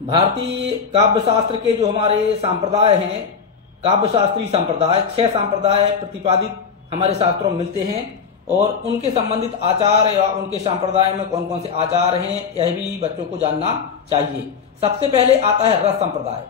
भारतीय काव्य शास्त्र के जो हमारे संप्रदाय हैं, काव्य शास्त्रीय संप्रदाय, 6 संप्रदाय प्रतिपादित हमारे शास्त्रों में मिलते हैं और उनके संबंधित आचार या उनके संप्रदाय में कौन कौन से आचार हैं यह भी बच्चों को जानना चाहिए। सबसे पहले आता है रस संप्रदाय।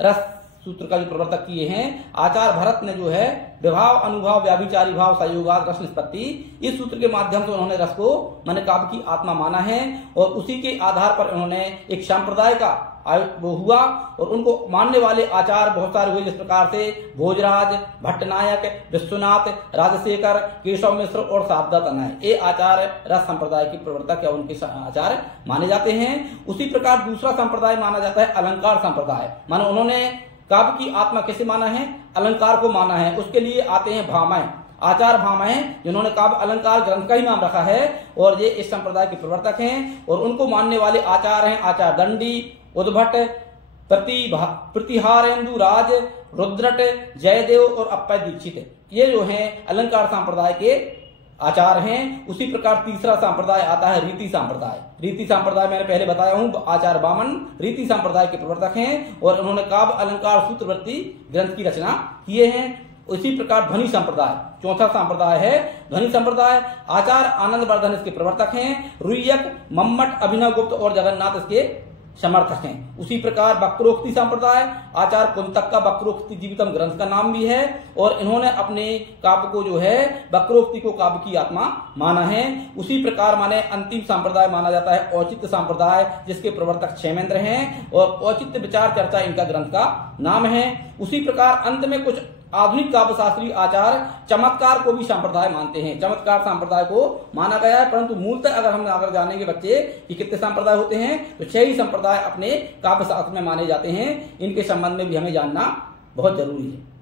रस सूत्र का जो प्रवर्तक किए हैं आचार्य भरत ने जो है विभाव अनुभाव व्याभिचारी भाव संयोगात रस निष्पत्ति, इस सूत्र के माध्यम से उन्होंने रस को माने काव्य की आत्मा माना है और उसी के आधार पर उन्होंने एक संप्रदाय का वो हुआ और उनको मानने वाले आचार बहुत सारे हुए, जिस प्रकार से भोजराज, भट्टनायक, विश्वनाथ, राजशेखर, केशव मिश्र और शारदा तनय, ये आचार्य रस संप्रदाय के प्रवर्तक या उनके आचार्य माने जाते हैं। उसी प्रकार दूसरा संप्रदाय माना जाता है अलंकार संप्रदाय। मानो उन्होंने काव्य की आत्मा कैसे माना है? अलंकार को माना है। उसके लिए आते हैं भामह, आचार्य भामह, जिन्होंने काव्य अलंकार ग्रंथ का ही नाम रखा है और ये इस संप्रदाय के प्रवर्तक हैं और उनको मानने वाले आचार्य हैं आचार्य दंडी, उद्भट, प्रतिहारेंदु राज, रुद्रट, जयदेव और अप्पय दीक्षित, ये जो हैं अलंकार संप्रदाय के आचार हैं। उसी प्रकार तीसरा संप्रदाय आता है रीति संप्रदाय। रीति संप्रदाय मैंने पहले बताया हूं, आचार्य वामन रीति संप्रदाय के प्रवर्तक हैं और उन्होंने काव्य अलंकार सूत्रवृत्ति ग्रंथ की रचना किए हैं। उसी प्रकार ध्वनि संप्रदाय चौथा संप्रदाय है ध्वनि संप्रदाय। आचार्य आनंद वर्धन इसके प्रवर्तक हैं। रुय्यक, मम्मट, अभिनव गुप्त और जगन्नाथ इसके समर्थक हैं। उसी प्रकार वक्रोक्ति संप्रदाय, आचार्य कुंतक का वक्रोक्ति जीवितम ग्रंथ का नाम भी है और इन्होंने अपने काव्य को जो है वक्रोक्ति को काव्य की आत्मा माना है। उसी प्रकार माने अंतिम संप्रदाय माना जाता है औचित्य संप्रदाय, जिसके प्रवर्तक क्षेमेंद्र हैं और औचित्य विचार चर्चा इनका ग्रंथ का नाम है। उसी प्रकार अंत में कुछ आधुनिक काव्य शास्त्रीय आचार चमत्कार को भी संप्रदाय मानते हैं। चमत्कार संप्रदाय को माना गया है, परंतु मूलतः अगर हम अगर जानेंगे बच्चे कि कितने संप्रदाय होते हैं तो 6 ही संप्रदाय अपने काव्य शास्त्र में माने जाते हैं। इनके संबंध में भी हमें जानना बहुत जरूरी है।